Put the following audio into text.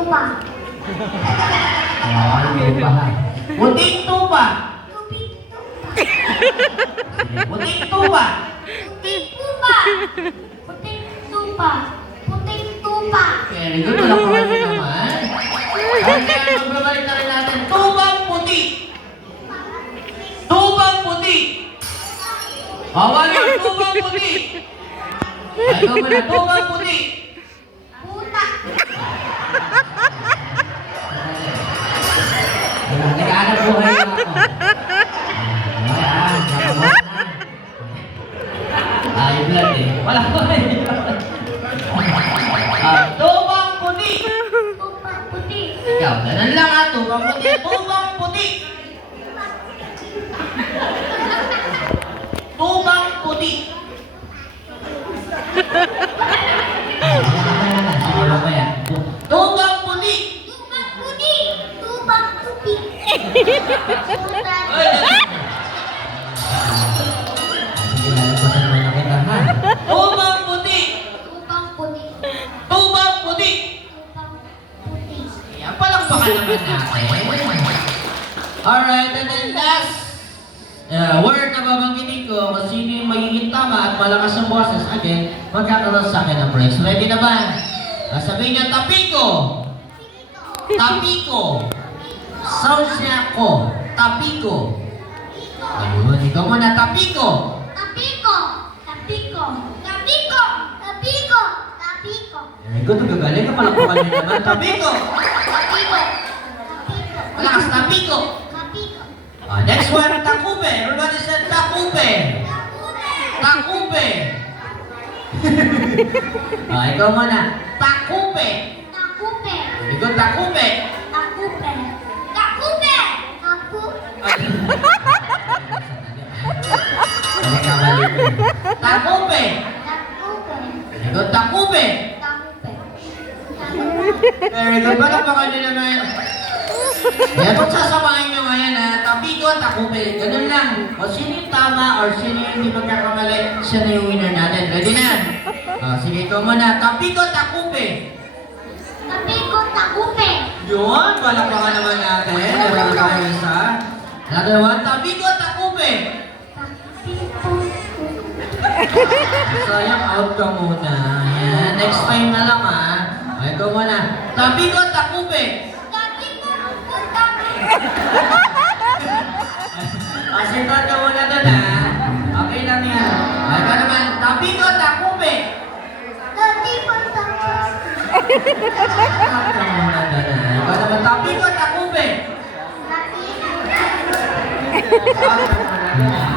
tupa. Oh, tupa. Puting tupa. Tubig tupa. Puting tupa. Puting tupa. Puting tupa. Puting tupa. Very good. Wala pa kayo naman. Okay, magbabalik na rin natin. Tubang puti. Tubang puti. Wala. Tubang puti. Ayaw mo na. Tubang puti. Puta. Nag-aanap buhay na ako. Ay, blood eh. Wala ko na yun. Tubang puti. Tubang puti. Ikaw, ganun lang ha. Tubang puti. Tubang puti. Tubang puti. Siguro ba yan? Tubang puti. Tubang puti. Tubang puti. Ay, pinalampasan mo na kita ha. Tubang puti. Tubang puti. Tubang puti. Tubang puti. Yan, palakpakan naman natin. Alright, and then last word na babanggitin ko kung sino yung magiging tama at malakas ang boses, again, magkakaroon sa akin ng praise. Ready na ba? Sabihin niya, tapiko! Tapiko! Sounds niya ako. Tapiko. Ayun, ikaw muna, tapiko! Tapiko. Tapiko. Tapiko. Tapiko. Tapiko. Very good, gagaling ka, palakpakan niyo naman. Tapiko! Tapiko. Malakas, tapiko! Tapiko. Next one, takupe. Everybody said takupe. Takupe. Ikaw muna. Takupe. Takupe. Ikaw, takupe. Takupe. Takupe. Taku. Takupe. Takupe. Ikaw, takupe. Takupe. Very good. Palakpakan niyo naman. Kaya kung sasamahin nyo ngayon ha, tapiko at takupe. Ganun lang. O sino yung tama or sino yung hindi magkakamali, siya na yung winner natin. Ready na? Sige, ikaw muna. Tapiko at takupe. Tapiko. Takupe. Yun, palakpakan naman natin. Meron tayo isa. Another one. Tapiko at takupe. Tapiko. Sayang, out ka muna. Yan. Next time na lang ha. Ikaw muna. Tapiko at takupe. Tapiko. Tapiko. Asintan ka muna doon ha. Okay lang yan. Ikaw naman. Tapiko at takupe. Tapiko. Tapiko. Out ka muna doon ha. Ikaw naman. Tapiko at takupe. Tapiko. Out ka muna doon ha.